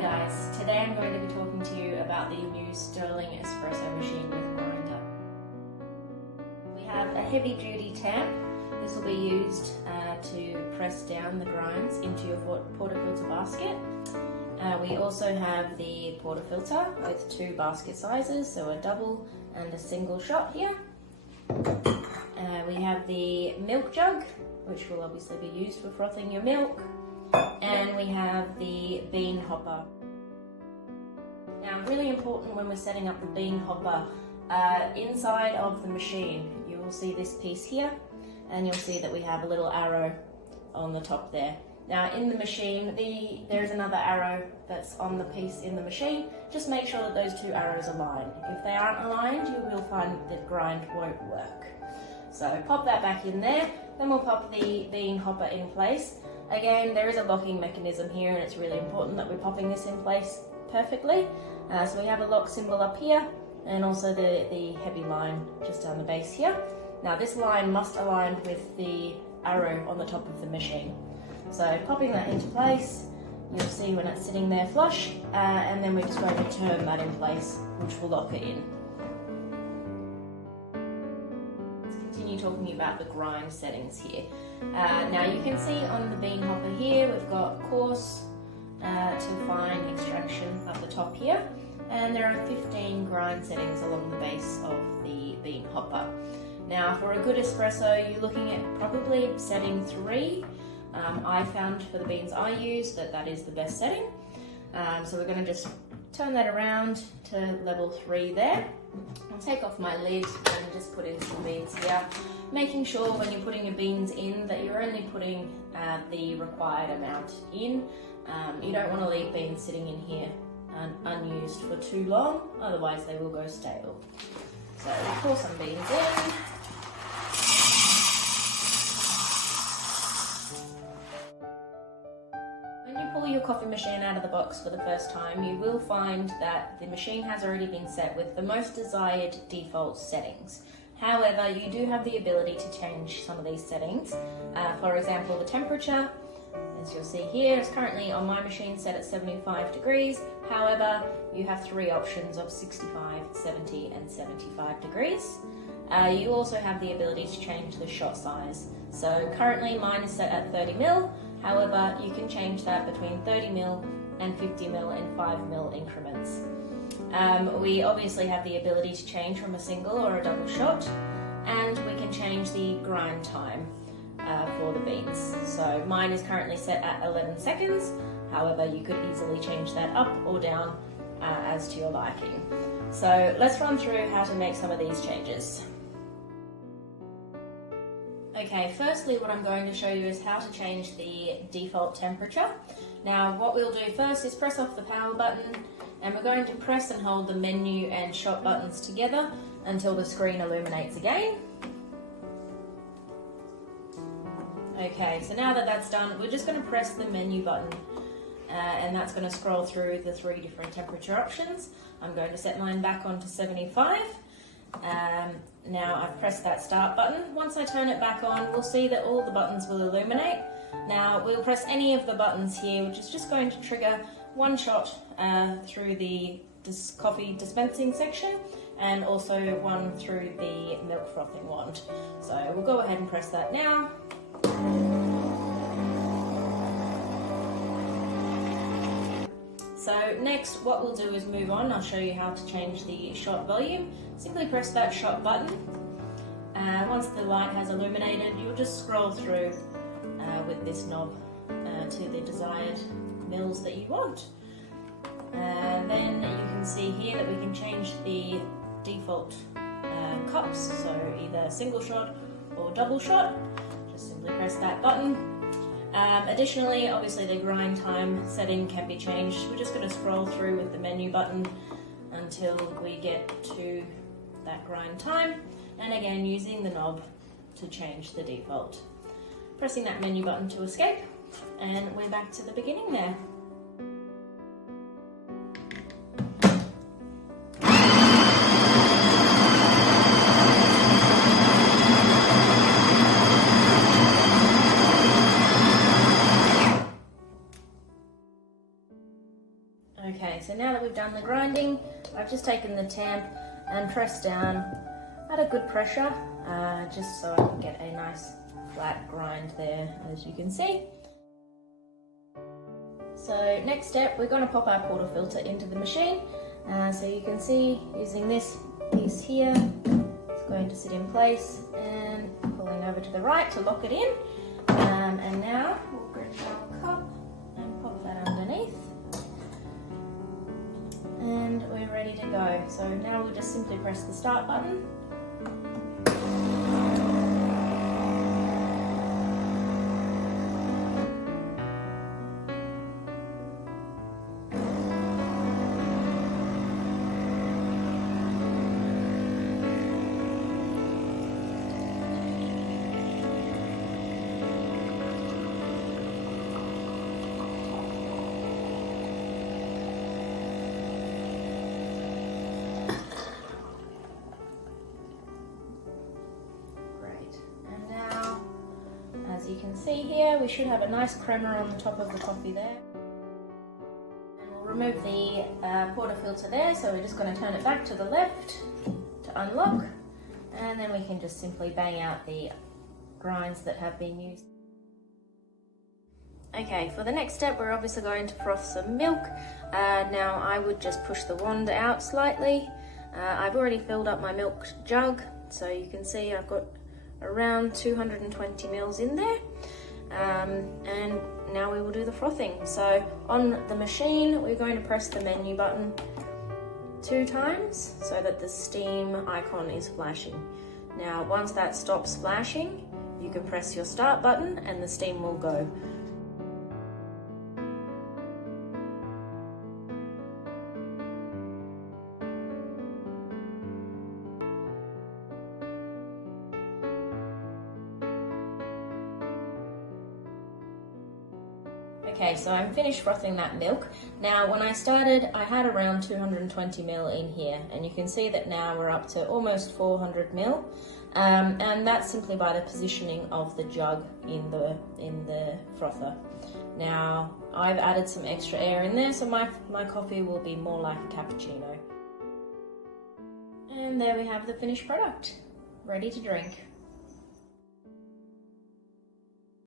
guys, today I'm going to be talking to you about the new Stirling espresso machine with grinder. We have a heavy duty Tamp. This will be used to press down the grinds into your portafilter basket. We also have the portafilter with two basket sizes, so a double and a single shot here. We have the milk jug, which will obviously be used for frothing your milk. And we have the bean hopper. Now, really important when we're setting up the bean hopper, inside of the machine, you will see this piece here, and you'll see that we have a little arrow on the top there. Now, in the machine, there's another arrow that's on the piece in the machine. Just make sure that those two arrows align. If they aren't aligned, you will find that grind won't work. So pop that back in there, then we'll pop the bean hopper in place. Again, there is a locking mechanism here, and it's really important that we're popping this in place perfectly. So we have a lock symbol up here, and also the heavy line just down the base here. Now this line must align with the arrow on the top of the machine. So popping that into place, you'll see when it's sitting there flush, and then we're just going to turn that in place, which will lock it in. Talking about the grind settings here. Now you can see on the bean hopper here, we've got coarse to fine extraction up the top here, and there are 15 grind settings along the base of the bean hopper. Now for a good espresso, you're looking at probably setting 3. I found for the beans I use that is the best setting. So we're going to just turn that around to level 3 there. I'll take off my lid and just put in some beans here, making sure when you're putting your beans in that you're only putting the required amount in. You don't want to leave beans sitting in here unused for too long, otherwise they will go stale. So pour some beans in. Pull your coffee machine out of the box for the first time, you will find that the machine has already been set with the most desired default settings. However, you do have the ability to change some of these settings. For example, the temperature, as you'll see here, is currently on my machine set at 75 degrees. However, you have 3 options of 65, 70 and 75 degrees. You also have the ability to change the shot size. So currently mine is set at 30 ml. However, you can change that between 30 ml and 50 ml in 5 ml increments. We obviously have the ability to change from a single or a double shot, and we can change the grind time for the beans. So mine is currently set at 11 seconds. However, you could easily change that up or down as to your liking. So let's run through how to make some of these changes. Okay, firstly what I'm going to show you is how to change the default temperature. Now what we'll do first is press off the power button, and we're going to press and hold the menu and shot buttons together until the screen illuminates again. Okay, so now that that's done, we're just going to press the menu button, and that's going to scroll through the 3 different temperature options. I'm going to set mine back onto 75. Now I've pressed that start button. Once I turn it back on, we'll see that all the buttons will illuminate. Now we'll press any of the buttons here, which is just going to trigger 1 shot through the coffee dispensing section, and also 1 through the milk frothing wand. So we'll go ahead and press that now. So next what we'll do is move on. I'll show you how to change the shot volume. Simply press that shot button. Once the light has illuminated, you'll just scroll through with this knob to the desired mils that you want. Then you can see here that we can change the default cups, so either single shot or double shot. Just simply press that button. Additionally, obviously the grind time setting can be changed. We're just going to scroll through with the menu button until we get to that grind time, and again using the knob to change the default. Pressing that menu button to escape, and we're back to the beginning there. Okay, so now that we've done the grinding, I've just taken the tamp and pressed down at a good pressure, just so I can get a nice flat grind there, as you can see. So next step, we're going to pop our portafilter into the machine. So you can see, using this piece here, it's going to sit in place, and pulling over to the right to lock it in. And now we'll grab our cup and pop that underneath. And we're ready to go. So now we'll just simply press the start button. You can see here, we should have a nice crema on the top of the coffee there. And we'll remove the portafilter there, so we're just going to turn it back to the left to unlock, and then we can just simply bang out the grinds that have been used. Okay, for the next step, we're obviously going to froth some milk. Now I would just push the wand out slightly. I've already filled up my milk jug, so you can see I've got around 220 mils in there, and now we will do the frothing. So on the machine, we're going to press the menu button 2 times so that the steam icon is flashing. Now once that stops flashing, you can press your start button and the steam will go. Okay, so I'm finished frothing that milk. Now when I started, I had around 220 ml in here, and you can see that now we're up to almost 400 ml, and that's simply by the positioning of the jug in the frother. Now I've added some extra air in there, so my coffee will be more like a cappuccino. And there we have the finished product, ready to drink.